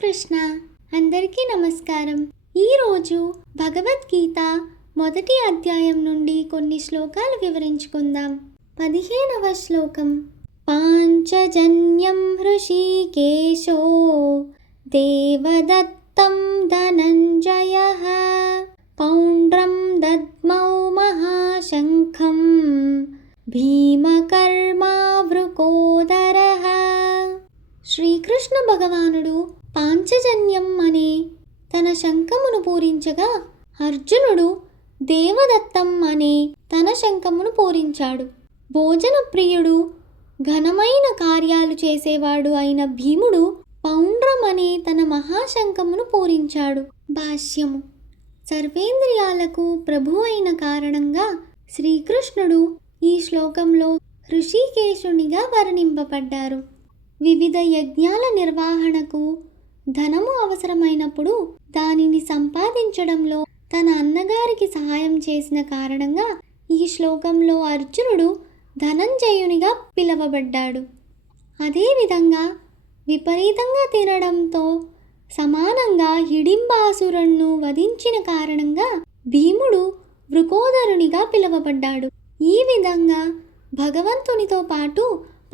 కృష్ణ. అందరికీ నమస్కారం. ఈరోజు భగవద్గీత మొదటి అధ్యాయం నుండి కొన్ని శ్లోకాలు వివరించుకుందాం. 15వ శ్లోకం. పాంచజన్యం హృషీకేశో దేవదత్తం ధనంజయః పౌండ్రం దద్మౌ మహాశంఖం భీమకర్మావృకోదరః. శ్రీకృష్ణ భగవానుడు పాంచజన్యం అనే తన శంఖమును పూరించగా అర్జునుడు దేవదత్తం అనే తన శంఖమును పూరించాడు. భోజన ప్రియుడు, ఘనమైన కార్యాలు చేసేవాడు అయిన భీముడు పౌండ్రం అనే తన మహాశంఖమును పూరించాడు. భాష్యము. సర్వేంద్రియాలకు ప్రభు అయిన కారణంగా శ్రీకృష్ణుడు ఈ శ్లోకంలో హృషీకేశునిగా వర్ణింపబడ్డారు. వివిధ యజ్ఞాల నిర్వహణకు ధనము అవసరమైనప్పుడు దానిని సంపాదించడంలో తన అన్నగారికి సహాయం చేసిన కారణంగా ఈ శ్లోకంలో అర్జునుడు ధనంజయునిగా పిలువబడ్డాడు. అదేవిధంగా విపరీతంగా తినడంతో సమానంగా హిడింబాసురుణ్ణి వధించిన కారణంగా భీముడు వృకోదరునిగా పిలువబడ్డాడు. ఈ విధంగా భగవంతునితో పాటు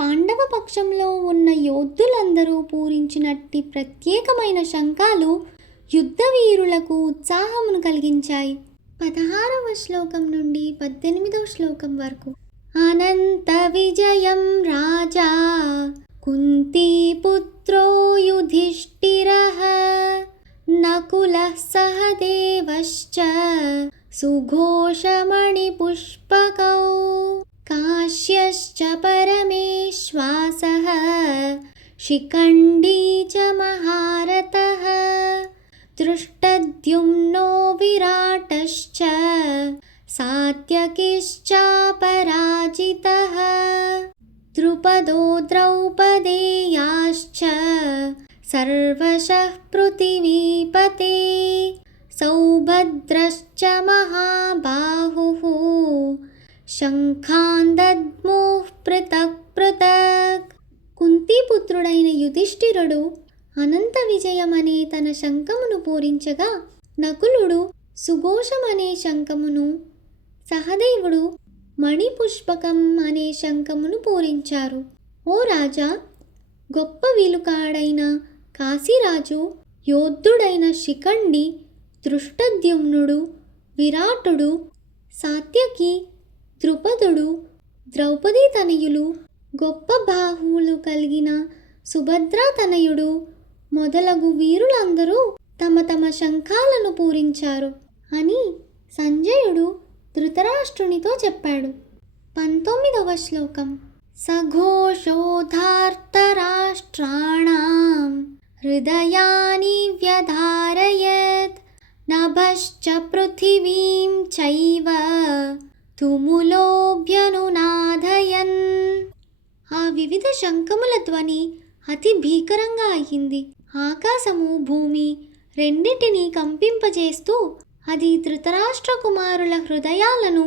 పాండవ పక్షంలో ఉన్న యోధులందరూ పూరించినట్టి ప్రత్యేకమైన శంఖాలు యుద్ధ వీరులకు ఉత్సాహమును కలిగించాయి. 16వ శ్లోకం నుండి 18వ శ్లోకం వరకు. అనంత విజయం రాజా కుంతీపుత్రో యుధిష్ఠిరః నకులః సహదేవశ్చ సుఘోషమణిపుష్పకౌ కాశ్యశ్చ పరమేశ్వాసః శిఖండీ చ మహారథః దృష్టద్యుమ్నో విరాటశ్చ సాత్యకిశ్చాపరాజితః ద్రుపదో ద్రౌపదేయాశ్చ సర్వశః పృథివీపతే సౌభద్రశ్చ మహాబాహుః శంఖాన్ దద్ముః పృథక్ పృథక్. కుంతీపుత్రుడైన యుధిష్ఠిరుడు అనంత విజయమనే తన శంఖమును పూరించగా నకులుడు సుఘోషమనే శంఖమును, సహదేవుడు మణిపుష్పకం అనే శంఖమును పూరించారు. ఓ రాజా, గొప్ప విలుకాడైన కాశీరాజు, యోధుడైన శిఖండి, దృష్టద్యుమ్నుడు, విరాటుడు, సాత్యకి, ద్రుపదుడు, ద్రౌపదీ తనయులు, గొప్ప బాహువులు కలిగిన సుభద్రా తనయుడు మొదలగు వీరులందరూ తమ తమ శంఖాలను పూరించారు అని సంజయుడు ధృతరాష్ట్రునితో చెప్పాడు. 19వ శ్లోకం. సఘోషోధార్తరాష్ట్రాణాం హృదయాని వ్యధారయత్ నభశ్చ పృథివీం చైవ తుములోభ్యనునాదయన్. ఆ వివిధ శంఖముల ధ్వని అతి భీకరంగా అయింది. ఆకాశము, భూమి రెండింటినీ కంపింపజేస్తూ అది ధృతరాష్ట్ర కుమారుల హృదయాలను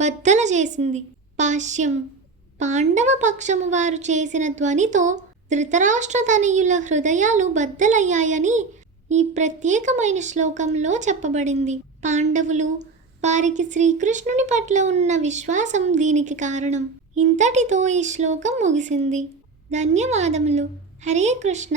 బద్దల చేసింది. భాష్యం. పాండవ పక్షము వారు చేసిన ధ్వనితో ధృతరాష్ట్ర తనయుల హృదయాలు బద్దలయ్యాయని ఈ ప్రత్యేకమైన శ్లోకంలో చెప్పబడింది. పాండవులు, వారికి శ్రీకృష్ణుని పట్ల ఉన్న విశ్వాసం దీనికి కారణం. ఇంతటితో ఈ శ్లోకం ముగిసింది. ధన్యవాదములు. హరే కృష్ణ.